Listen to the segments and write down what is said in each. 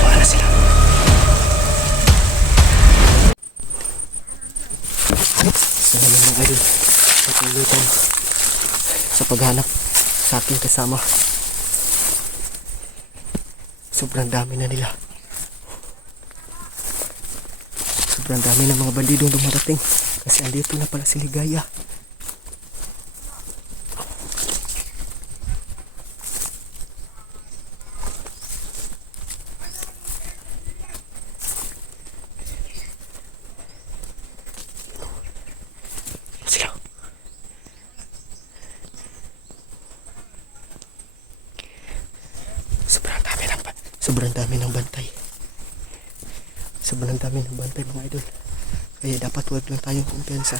Wala sila. So naman mga idol, patuloy tayo sa paghanap sa aking kasama. Sobrang dami na nila. Sobrang dami ng mga bandidong dumarating kasi andito na pala si Ligaya. Sila. Sobrang dami ng bantay. Sobrang dami ng bantay mga idol. Kaya dapat huwag lang tayong kumpiyansa.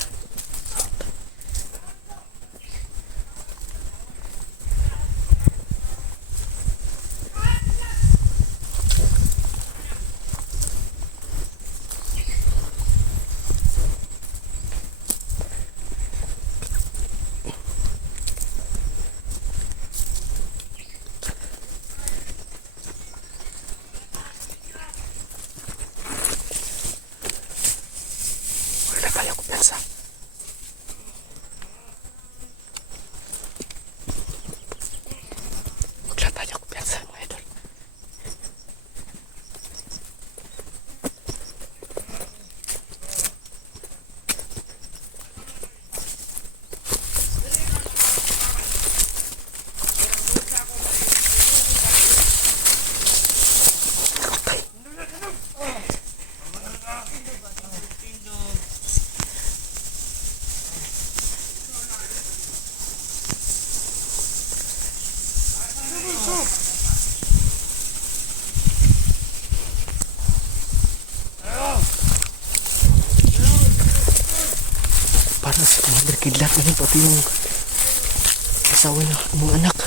Para sa mga berkidlat na pati yung asawa niya, mga anak.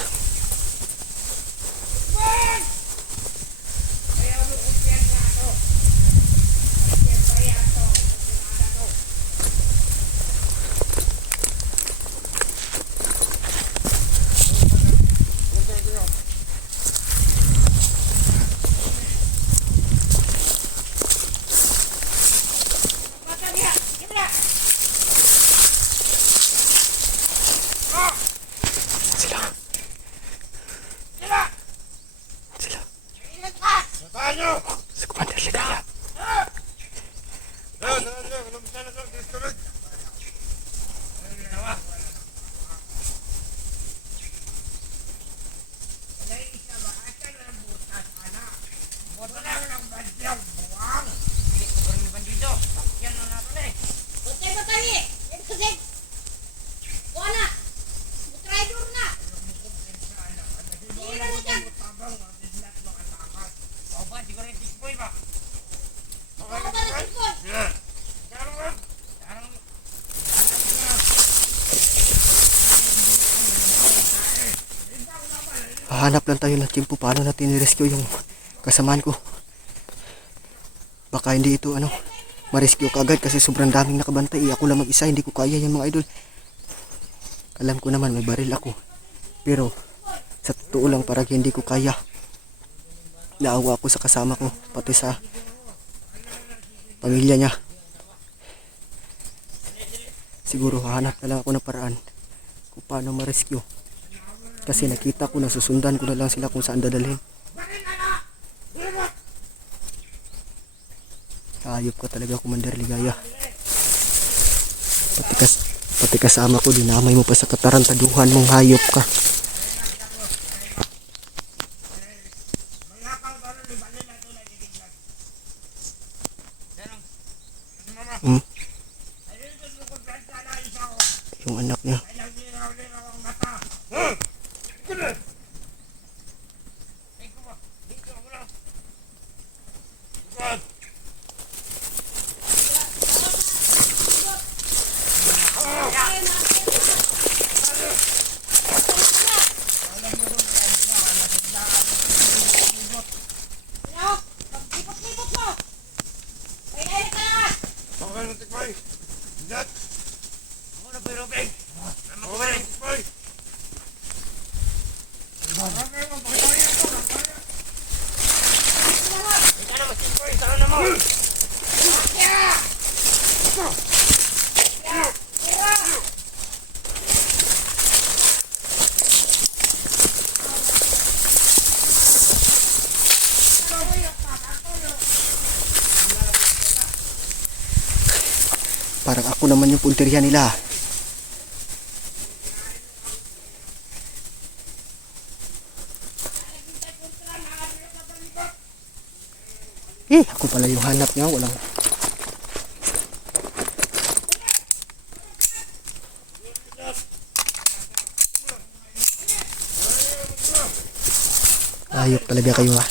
Si Commander Ligaya. Hahanap lang tayo ng timpo paano natin i-rescue yung kasamaan ko. Baka hindi ito ma-rescue kagad kasi sobrang daming nakabantay. Ako lang mag-isa, hindi ko kaya yan mga idol. Alam ko naman may baril ako, pero sa totoo lang parang hindi ko kaya. Naawa ako sa kasama ko, pati sa pamilya niya. Siguro hahanap na lang ako ng paraan kung paano ma-rescue. Kasi nakita ko na susundan ko na lang sila kung saan dadalhin. Ayop ka talaga, Commander Ligaya. Pati kasama ko, dinamay mo pa sa katarantaduhan mong hayop ka. Yung anak niya. Parang ako naman yung punteriya nila. Ako pala yung hanap niya. Walang... Ayok talaga kayo ha.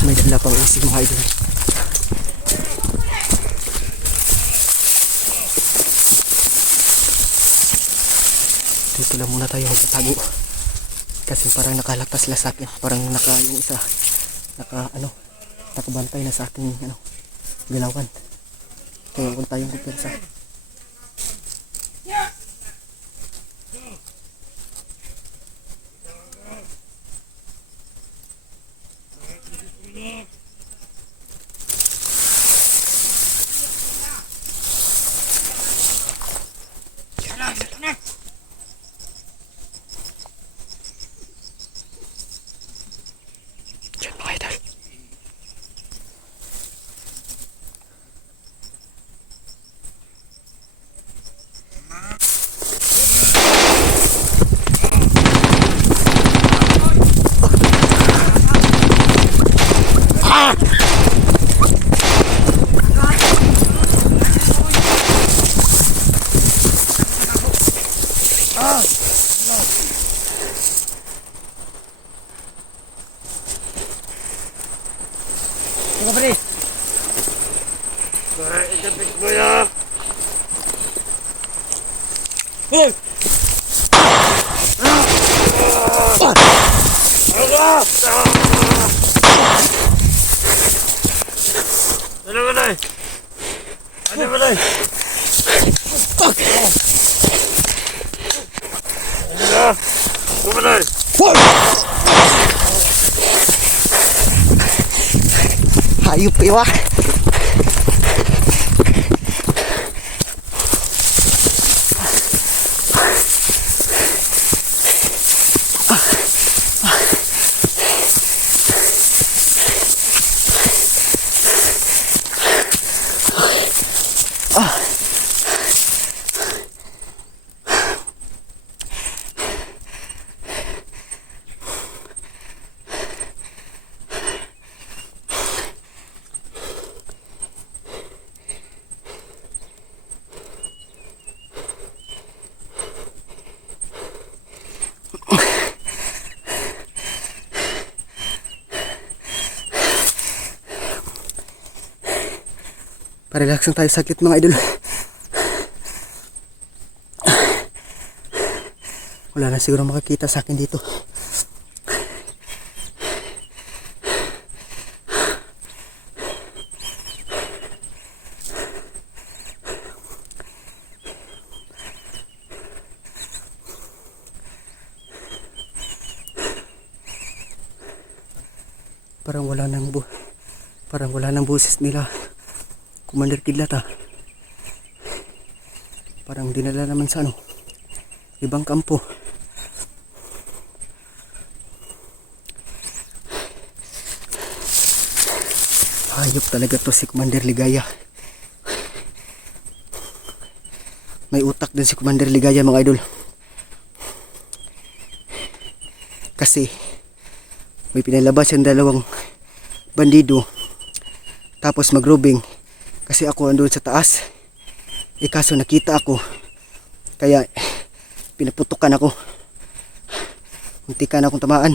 May dala pang isip mga idol. Dito lang muna tayo magtatago. Kasi parang nakalagpas sila sa akin. Parang yung isa nakabantay na sa akin galawan. Kaya kung tayong kumpensa. Diyan mga idol. Ikaw pa rin. Para ikapit mo ya. Hoy! Ano ba tayo? Ano ba tayo? Ano ba? Ano ba tayo? Hayop iwa. Pa-relax lang tayo saglit mga idol. Wala na siguro makakita sa akin dito. Parang wala nang boses nila. Commander Kidlat ha. Parang dinala naman sa ibang kampo. Hayop talaga to si Commander Ligaya. May utak din si Commander Ligaya mga idol. Kasi may pinalabas yung dalawang bandido. Tapos magrobing. Kasi ako andun sa taas. Kaso nakita ako. Kaya pinaputukan ako. Muntikan akong tamaan.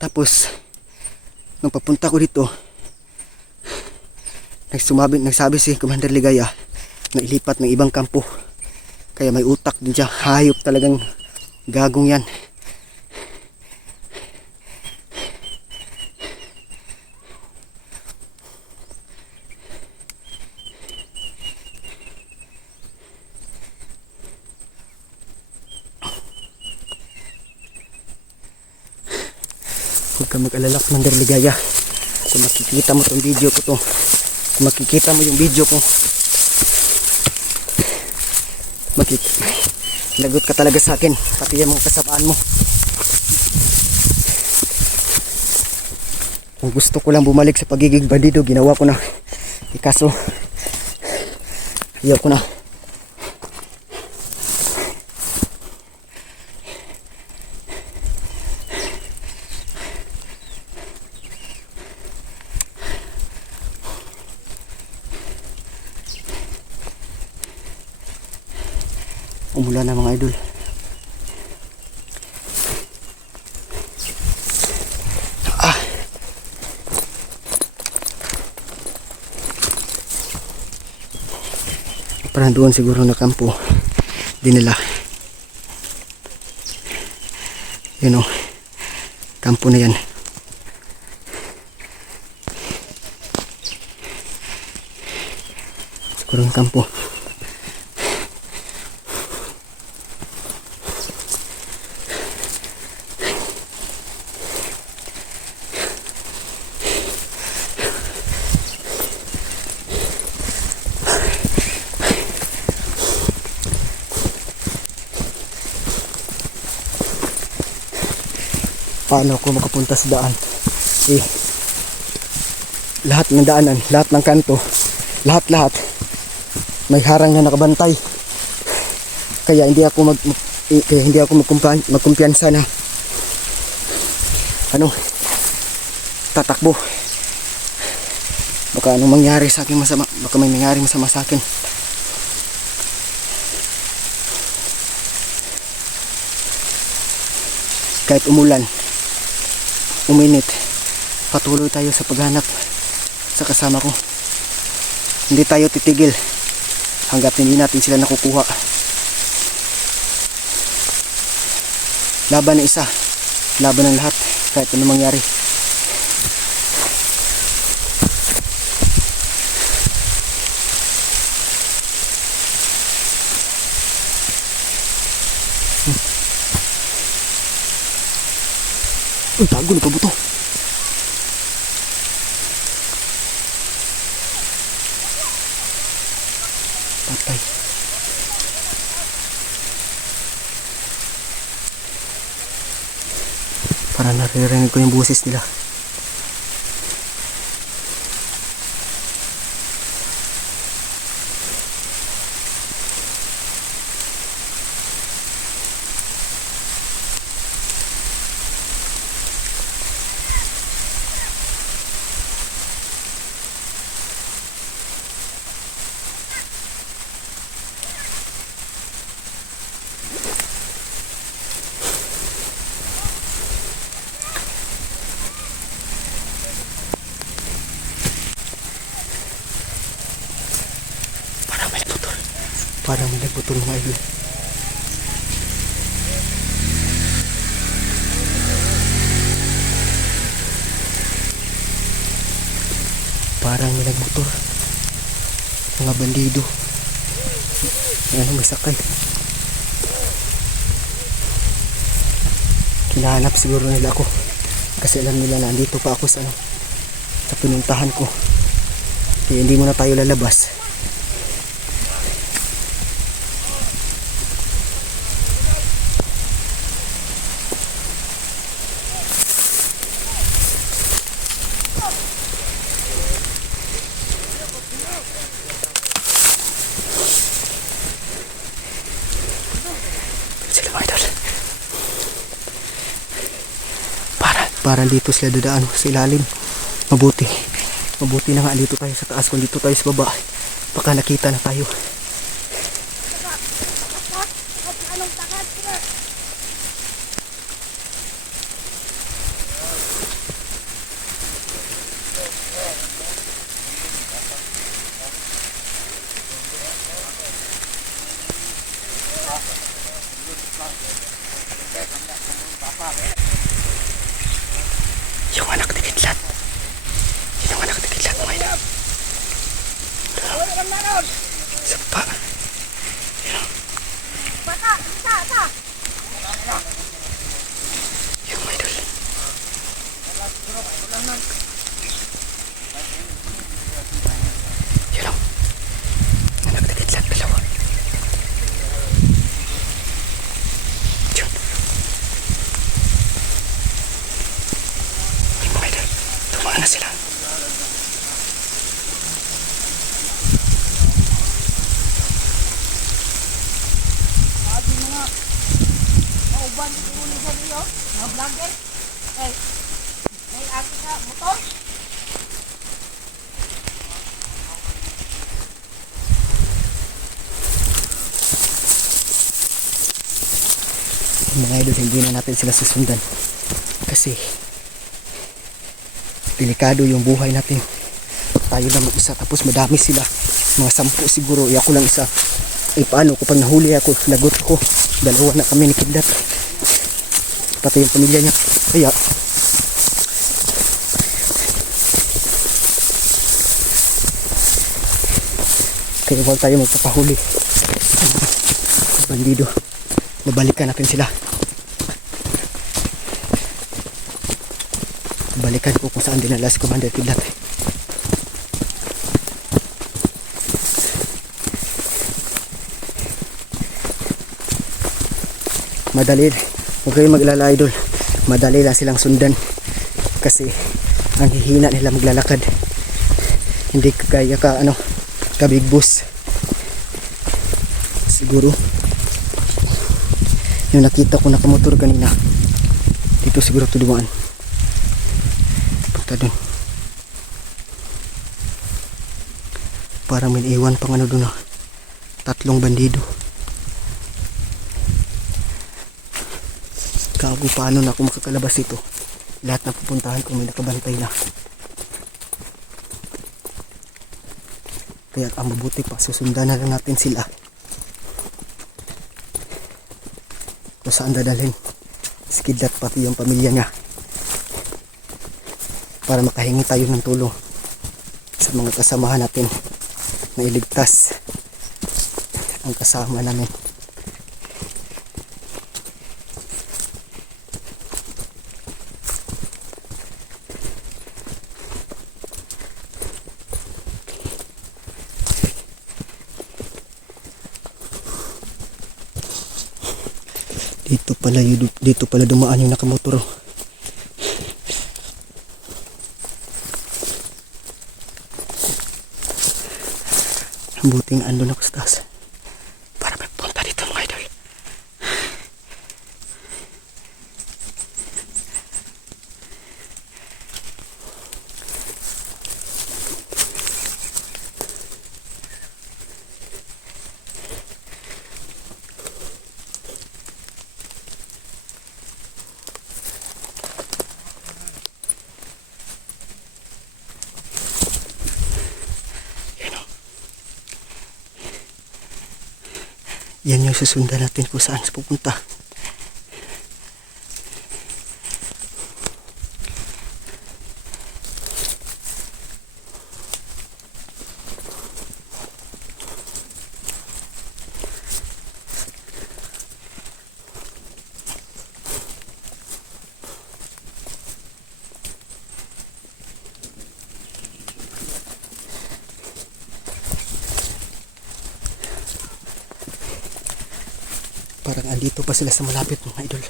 Tapos nung papunta ko dito, nagsabi si Commander Ligaya na ilipat ng ibang kampo. Kaya may utak din siya. Hayop talagang gagong yan. Huwag ka mag-alala, Commander Ligaya. Kung makikita mo tong video ko to, kung makikita mo yung video ko, lagot ka talaga sa akin, pati yung mga kasabaan mo. Kung gusto ko lang bumalik sa pagiging bandido, ginawa ko na. Kaso ayaw ko na. Umulan na mga idol. Parang doon siguro na kampo dinala. Yun o, kampo na yan. Siguro yung kampo. Paano ako makapunta sa daan? Lahat ng daanan, lahat ng kanto, lahat may harang na nakabantay. Kaya hindi ako magkumpiyansa na tatakbo. Baka anong mangyari sa akin masama, baka may nangyari masama sa akin. Kahit umulan, uminit, patuloy tayo sa paghanap sa kasama ko. Hindi tayo titigil hanggat hindi natin sila nakukuha. Laban ng isa, laban ng lahat, kahit ano mangyari. Uy, bago na pabuto. Patay. Para naririnig ko yung boses nila. Parang may nagputol mga idol. Parang may nagmotor. Mga bandido. May sakay. Kinahanap siguro nila ako. Kasi alam nila na andito pa ako sa pinuntahan ko. Kaya hindi muna tayo lalabas. Parang dito sila dadaan sa ilalim. Mabuti na nga dito tayo sa taas. Kung dito tayo sa baba, baka nakita na tayo. Yung anak ni Kidlat. Yun ang anak ni Kidlat, mga idol. Sapa. Yung mga idol. Yun o. Nagkakit lang dalawa. Yun. Ay mga idol, tumaan na sila. Uban di ko ni sa iyo, mga vlogger. Ay, may aki ka motor. Mga idol, hindi na natin sila susundan kasi delikado yung buhay natin. Tayo lang mag-isa tapos madami sila, mga 10 siguro, ako lang isa. Paano ko pag nahuli ako, lagot ko, dalawa na kami ni Kidlat, pati yung pamilya niya. Kaya huwag tayo magpapahuli. Bandido, babalikan natin sila. Balikan ko kung saan dinala si Commander Kidlat. Madali, huwag kayong maglala idol, madali lang silang sundan kasi ang hihina nila maglalakad, hindi kaya ka big boss. Siguro yung nakita ko nakamotor kanina dito, siguro tuduan punta dun, parang may iwan pang dun 3 bandido. Gago, paano na ako makakalabas ito? Lahat na pupuntahan ko may nakabantay na. Kaya ang mabuti pa, susundan na lang natin sila kung saan dadalhin si Kidlat pati yung pamilya niya, para makahingi tayo ng tulong sa mga kasamahan natin na iligtas ang kasama namin. Dito pala dumaan yung nakamotor. Buting andun ako sa taas para magpunta dito mga idol. Yan yung susundan natin kung saan pupunta. Parang andito pa sila sa malapit mga idol.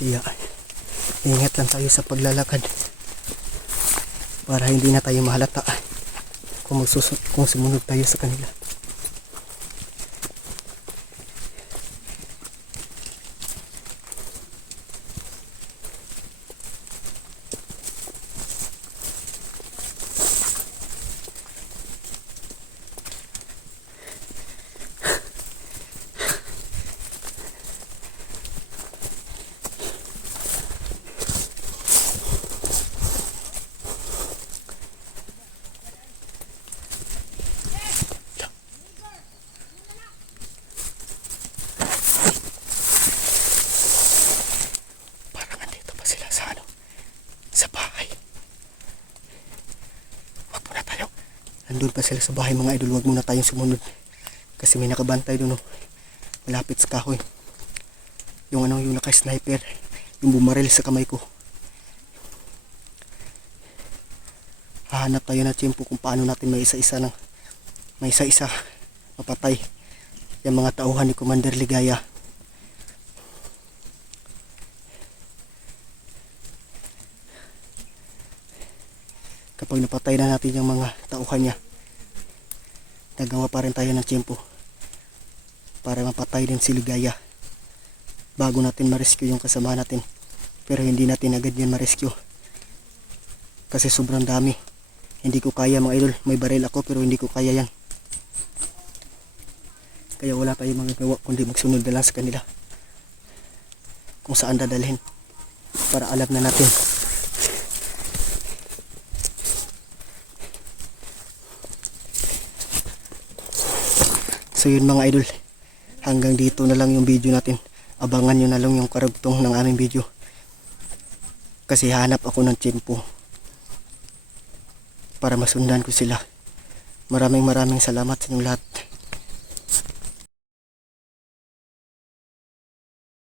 Kaya ingat lang tayo sa paglalakad para hindi na tayo mahalata kung sumunod tayo sa kanila. Nandun pa sila sa bahay mga idol, wag muna tayong sumunod kasi may nakabantay doon, malapit sa kahoy. Yung naka-sniper, yung bumaril sa kamay ko. hahanap tayo ng tiyempo kung paano natin may isa-isa mapatay yung mga tauhan ni Commander Ligaya. Kapag napatay na natin yung mga tauhan niya, nagawa pa rin tayo ng tiyempo para mapatay din si Ligaya bago natin ma-rescue yung kasama natin. Pero hindi natin agad yan ma-rescue kasi sobrang dami. Hindi ko kaya mga idol, may baril ako pero hindi ko kaya yan. Kaya wala tayong magagawa kundi magsunod na lang sa kanila kung saan dadalhin para alam na natin. So yun mga idol, hanggang dito na lang yung video natin. Abangan nyo na lang yung karugtong ng aming video kasi hanap ako ng tiyempo para masundan ko sila. Maraming salamat sa inyong lahat.